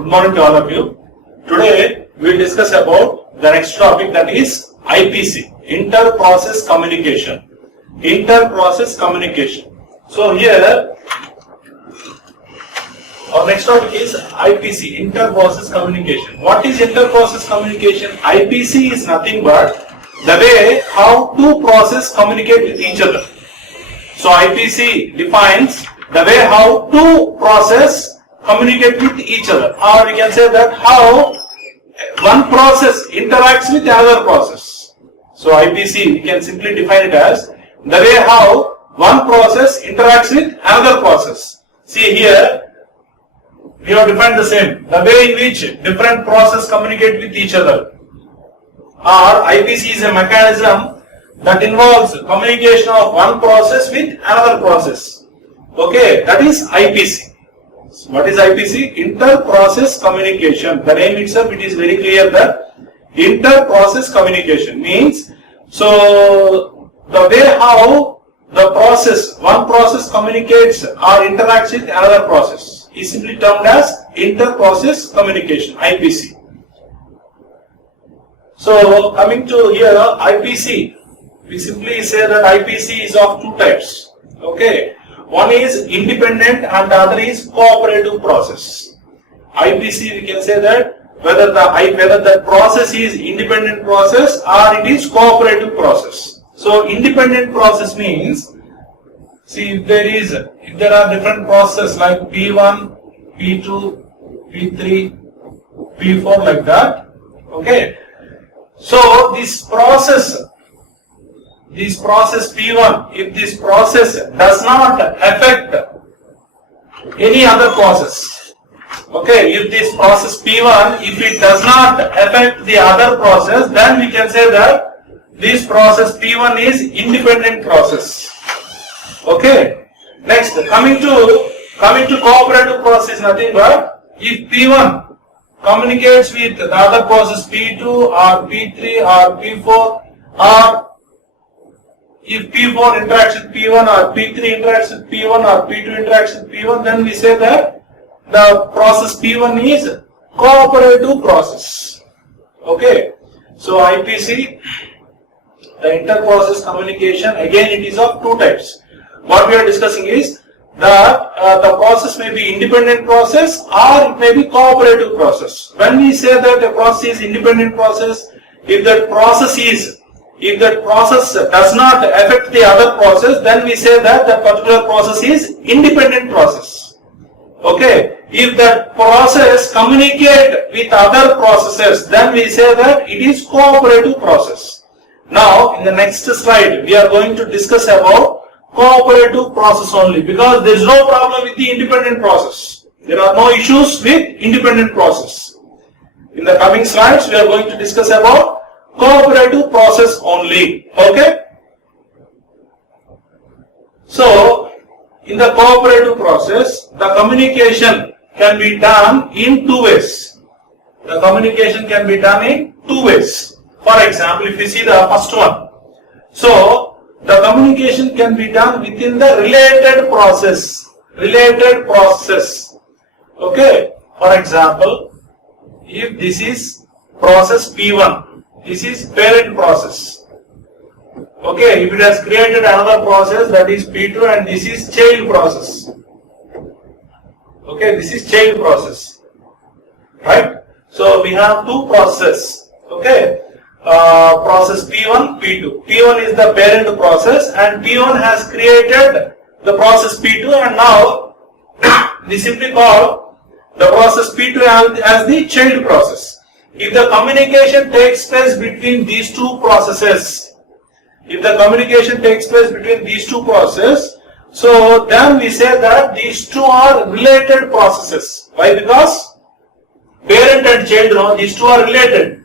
Good morning to all of you. Today we will discuss about the next topic, that is IPC, Inter-Process Communication. Inter-Process Communication. So here our next topic is IPC, Inter-Process Communication. What is Inter-Process Communication? IPC is nothing but the way how two processes communicate with each other. So IPC defines the way how two processes communicate with each other, or we can say that how one process interacts with another process. So IPC, we can simply define it as the way how one process interacts with another process. See here, we have defined the same, the way in which different processes communicate with each other. Or IPC is a mechanism that involves communication of one process with another process. Okay, that is IPC. So what is IPC? Inter-process communication. The name itself, it is very clear that inter-process communication means, so the way how the process, one process communicates or interacts with another process is simply termed as inter-process communication, IPC. So coming to here, IPC, we simply say that IPC is of two types. Okay. One is independent and the other is cooperative process. IPC, we can say that whether the process is independent process or it is cooperative process. So independent process means, see, if there are different processes like P1, P2, P3, P4 like that. Okay. So this process P1, if this process does not affect any other process, okay, if this process P1, if it does not affect the other process, then we can say that this process P1 is independent process. Okay. Next, coming to cooperative process, nothing but if P1 communicates with the other process P2 or P3 or P4, or if P4 interacts with P1 or P3 interacts with P1 or P2 interacts with P1, then we say that the process P1 is cooperative process. Okay. So IPC, the inter-process communication, again it is of two types. What we are discussing is that the process may be independent process or it may be cooperative process. When we say that a process is independent process, if that process does not affect the other process, then we say that the particular process is independent process. Okay. If that process communicate with other processes, then we say that it is cooperative process. Now, in the next slide, we are going to discuss about cooperative process only, because there is no problem with the independent process. There are no issues with independent process. In the coming slides, we are going to discuss about cooperative process only. Okay. So in the cooperative process, the communication can be done in two ways. The communication can be done in two ways. For example, if you see the first one, so the communication can be done within the related process. Okay. For example, if this is process P1, this is parent process. Okay, if it has created another process, that is P2, and this is child process. Okay, this is child process. Right? So we have two processes. Okay, process P1, P2. P1 is the parent process and P1 has created the process P2, and now we simply call the process P2 as the child process. If the communication takes place between these two processes, so then we say that these two are related processes. Why? Because parent and child, these two are related.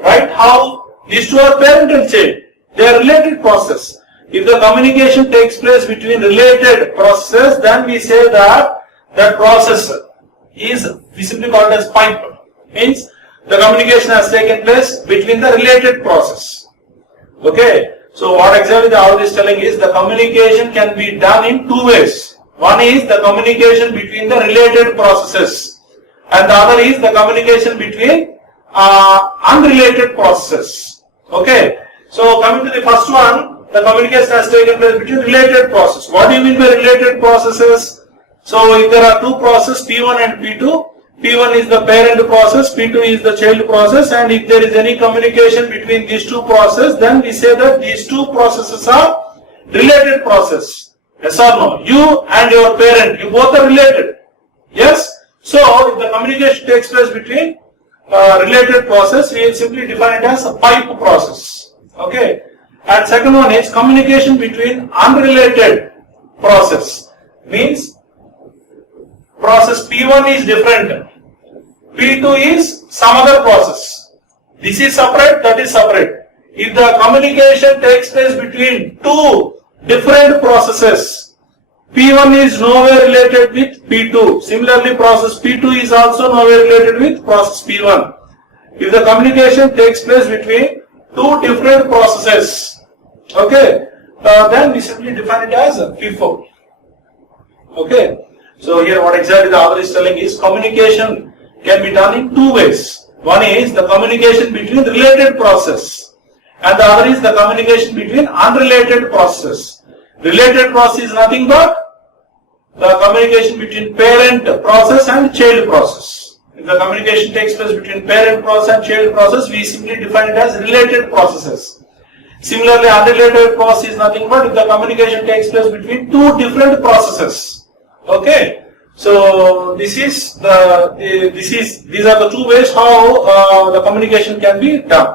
Right? How? These two are parent and child. They are related process. If the communication takes place between related processes, then we say that that process is, we simply call it as pipe. Means the communication has taken place between the related process. Okay. So what exactly the author is telling is the communication can be done in two ways. One is the communication between the related processes, and the other is the communication between unrelated processes. Okay. So coming to the first one, the communication has taken place between related processes. What do you mean by related processes? So if there are two processes P1 and P2, P1 is the parent process, P2 is the child process, and if there is any communication between these two processes, then we say that these two processes are related process. Yes or no? You and your parent, you both are related. Yes? So if the communication takes place between related process, we will simply define it as a pipe process. Okay? And second one is communication between unrelated process. Means process P1 is different, P2 is some other process. This is separate, that is separate. If the communication takes place between two different processes, P1 is nowhere related with P2. Similarly, process P2 is also nowhere related with process P1. If the communication takes place between two different processes, okay, then we simply define it as FIFO. Okay. So here what exactly the author is telling is communication can be done in two ways. One is the communication between related process, and the other is the communication between unrelated process. Related process is nothing but the communication between parent process and child process. If the communication takes place between parent process and child process, we simply define it as related processes. Similarly, unrelated process is nothing but if the communication takes place between two different processes. Okay, so these are the two ways how the communication can be done.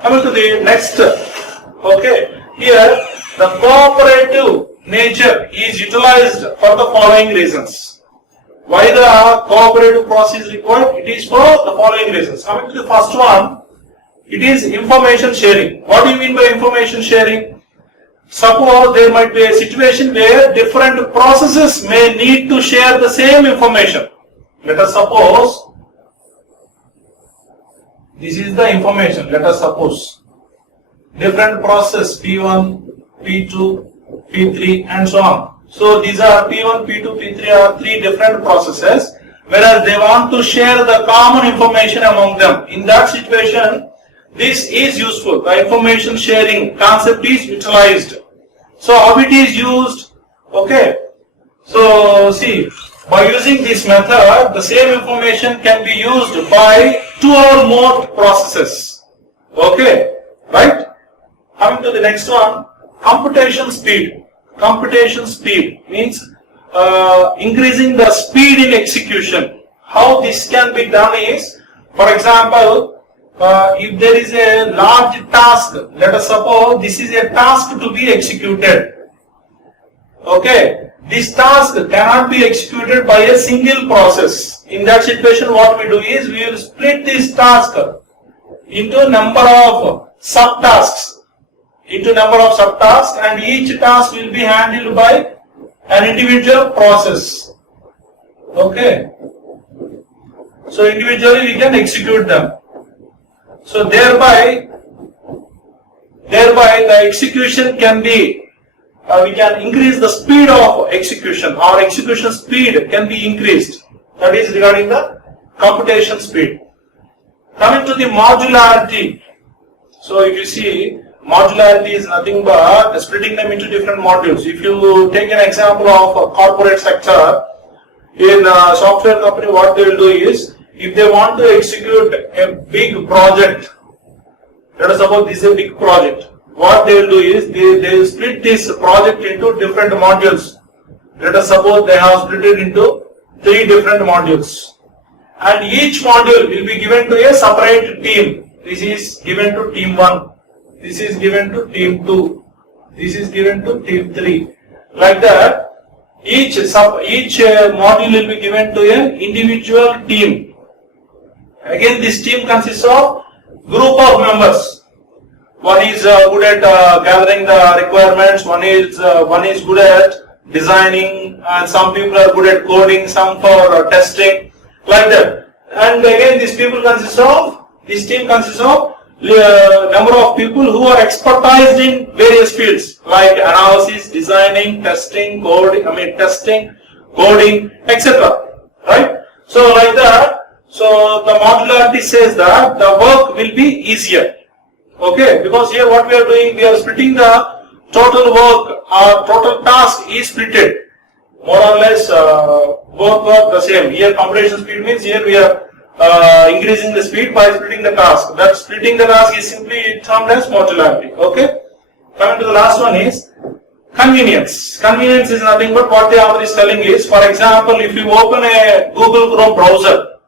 Coming to the next, okay, here the cooperative nature is utilized for the following reasons. Why the cooperative process is required? It is for the following reasons. Coming to the first one, it is information sharing. What do you mean by information sharing? Suppose there might be a situation where different processes may need to share the same information. Let us suppose this is the information. Let us suppose different process P1, P2, P3 and so on. So these are P1, P2, P3 are three different processes, whereas they want to share the common information among them. In that situation, this is useful. The information sharing concept is utilized. So how it is used? Okay. So see, by using this method, the same information can be used by two or more processes. Okay. Right? Coming to the next one, computation speed. Computation speed means increasing the speed in execution. How this can be done is, for example, if there is a large task, let us suppose this is a task to be executed. Okay, this task cannot be executed by a single process. In that situation, what we do is we will split this task into a number of subtasks. And each task will be handled by an individual process. Okay, so individually we can execute them. So thereby the execution can be, we can increase the speed of execution. Our execution speed can be increased. That is regarding the computation speed. Coming to the modularity. So if you see, modularity is nothing but splitting them into different modules. If you take an example of a corporate sector, in a software company, what they will do is, if they want to execute a big project, let us suppose this is a big project, what they will do is, they will split this project into different modules. Let us suppose they have split it into 3 different modules. And each module will be given to a separate team. This is given to team 1. This is given to team 2. This is given to team 3. Like that, each module will be given to an individual team. Again, this team consists of group of members. One is good at gathering the requirements. One is good at designing, and some people are good at coding. Some for testing, like that. And again, this team consists of number of people who are expertised in various fields like analysis, designing, testing, coding, etc. functionality says that the work will be easier. Okay, because here what we are doing, we are splitting the total work, our total task is splitted. More or less both are the same. Here computation speed means here we are increasing the speed by splitting the task. That splitting the task is simply termed as modularity. Okay. Coming to the last one is convenience. Convenience is nothing but what the author is telling is, for example, if you open a Google Chrome browser,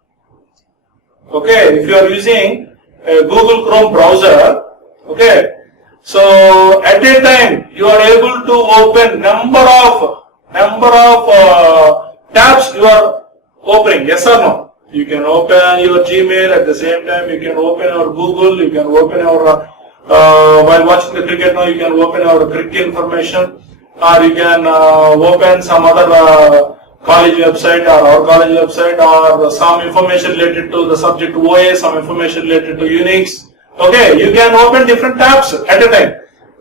okay, if you are using a Google Chrome browser, okay, so at a time you are able to open number of tabs you are opening, yes or no? You can open your Gmail at the same time, you can open your Google, you can open your while watching the cricket now, you can open our cricket information, or you can open some other college website or our college website, or some information related to the subject OA, some information related to Unix. Okay, you can open different tabs at a time.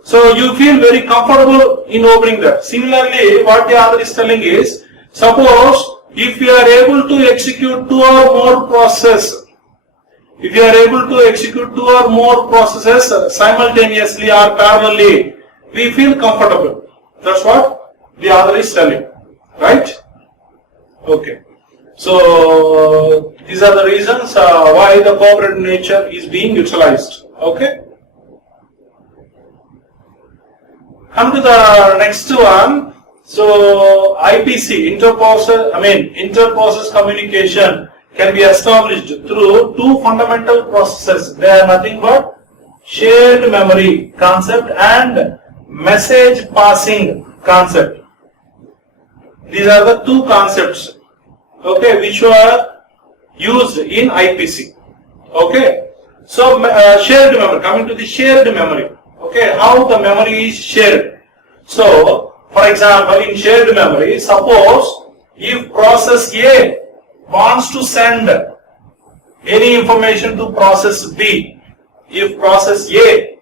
So you feel very comfortable in opening that. Similarly, what the author is telling is, suppose if you are able to execute 2 or more processes, if you are able to execute 2 or more processes simultaneously or parallelly, we feel comfortable. That's what the author is telling, right? Okay. So these are the reasons why the cooperative nature is being utilized. Okay. Come to the next one. So IPC, inter-process communication, can be established through 2 fundamental processes. They are nothing but shared memory concept and message passing concept. These are the 2 concepts, okay, which were used in IPC. Okay, so shared memory. Coming to the shared memory. Okay, how the memory is shared. So, for example, in shared memory, suppose if process A wants to send any information to process B, if process A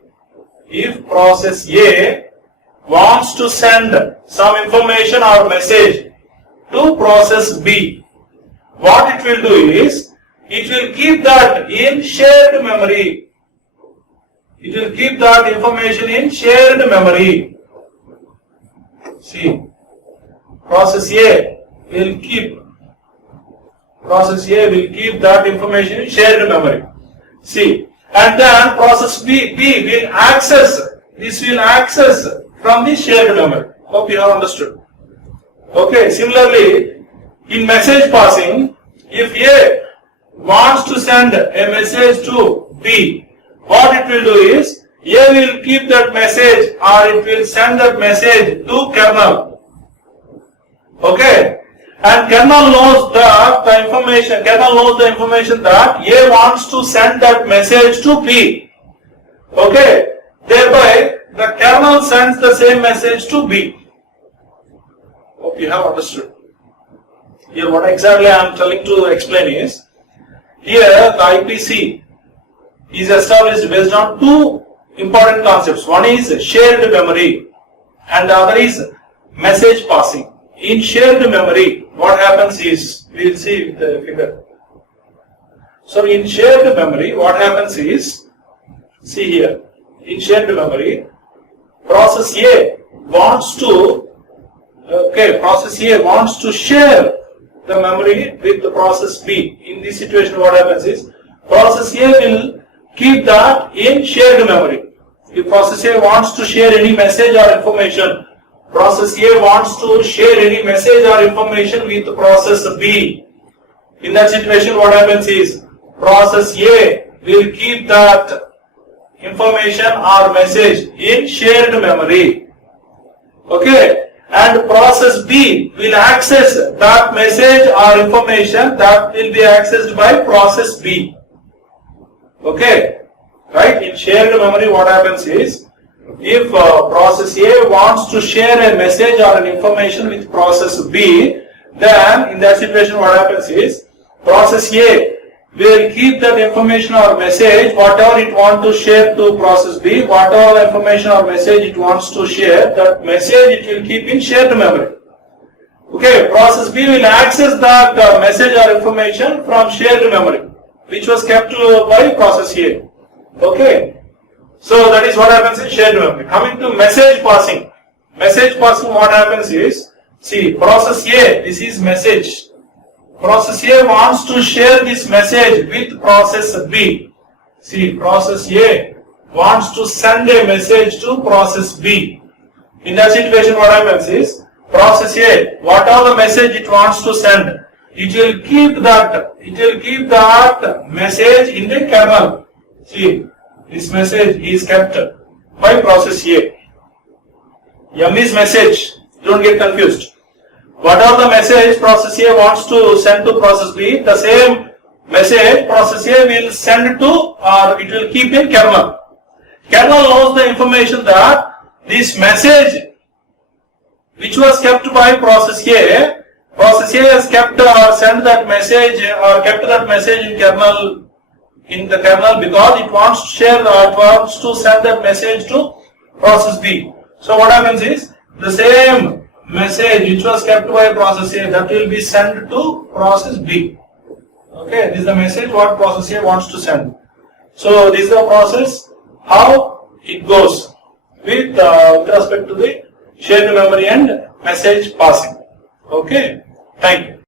wants to send some information or message to process B, what it will do is, it will keep that in shared memory. It will keep that information in shared memory. See, process A will keep that information in shared memory. See, and then process B will access, this will access from the shared memory. Hope you have understood. Okay, similarly, in message passing, if A wants to send a message to B, what it will do is, A will keep that message or it will send that message to kernel. Okay, and kernel knows the information that A wants to send that message to B. Okay, thereby the kernel sends the same message to B. Hope you have understood. Here what exactly I am telling to explain is, here the IPC is established based on 2 important concepts. One is shared memory and the other is message passing. In shared memory, what happens is, we will see with the figure. So in shared memory, what happens is, see here, in shared memory, process A wants to share the memory with the process B. In this situation, what happens is, process A will keep that in shared memory. If process A wants to share any message or information, process A wants to share any message or information with process B. In that situation, what happens is, process A will keep that information or message in shared memory. Okay, and process B will access that message or information that will be accessed by process B. Okay, right? In shared memory, what happens is, if process A wants to share a message or an information with process B, then in that situation, what happens is, process A will keep that information or message, whatever it wants to share to process B, whatever information or message it wants to share, that message it will keep in shared memory. Okay, process B will access that message or information from shared memory. which was kept by process A. Okay. So that is what happens in shared memory. Coming to message passing. Message passing, what happens is, see, process A, this is message. Process A wants to share this message with process B. See, process A wants to send a message to process B. In that situation, what happens is, process A, whatever the message it wants to send, it will keep that message in the kernel. See, this message is kept by process A. M is message, don't get confused. Whatever the message process A wants to send to process B, the same message process A will send to, or it will keep in kernel. Kernel knows the information that this message which was kept by process A has kept or sent that message or kept that message in the kernel because it wants to share or it wants to send that message to process B. So what happens is, the same message which was kept by process A, that will be sent to process B. Okay, this is the message what process A wants to send. So this is the process how it goes with respect to the shared memory and message passing. Okay, thank you.